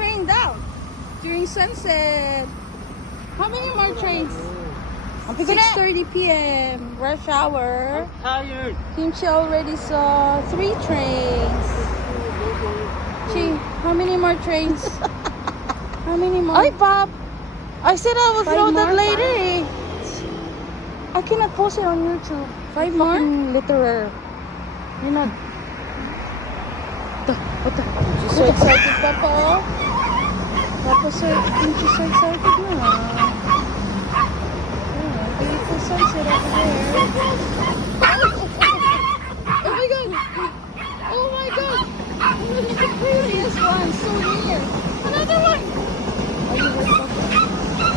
train down during sunset. How many more trains? 6:30 p.m. Rush hour. Tired. Kimchi already saw 3 trains. Chi, how many more trains? How many more? Ay, Pop. I said I will 5 throw that more? later eh. I cannot post it on YouTube. 5 more? Fucking litterer. You're not. What the? You so excited, Papa? Papa, Kimchi so excited na. Yeah, beautiful sunset over there. Oh my God! Oh my God! Look at the prettiest one, so near. Another one! Oh, you heard Papa?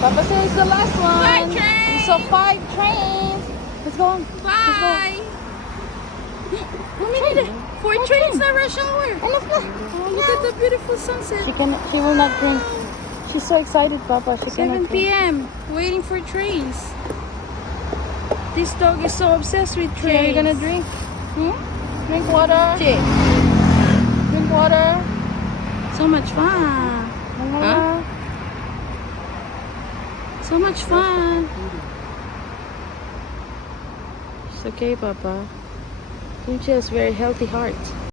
Papa says it's the last one. 5 trains! We saw 5 trains. Let's go on. Bye. How many? 4 trains na rush hour. Enough na. Oh, look at the beautiful sunset. She will not drink. She's so excited, Papa. She 7 cannot drink. p.m. Waiting for trains. This dog is so obsessed with Chi, trains. are you gonna drink? Drink water. Chi. Drink water. So much fun. Huh? So much fun. It's okay, Papa. Kimchi has very healthy heart.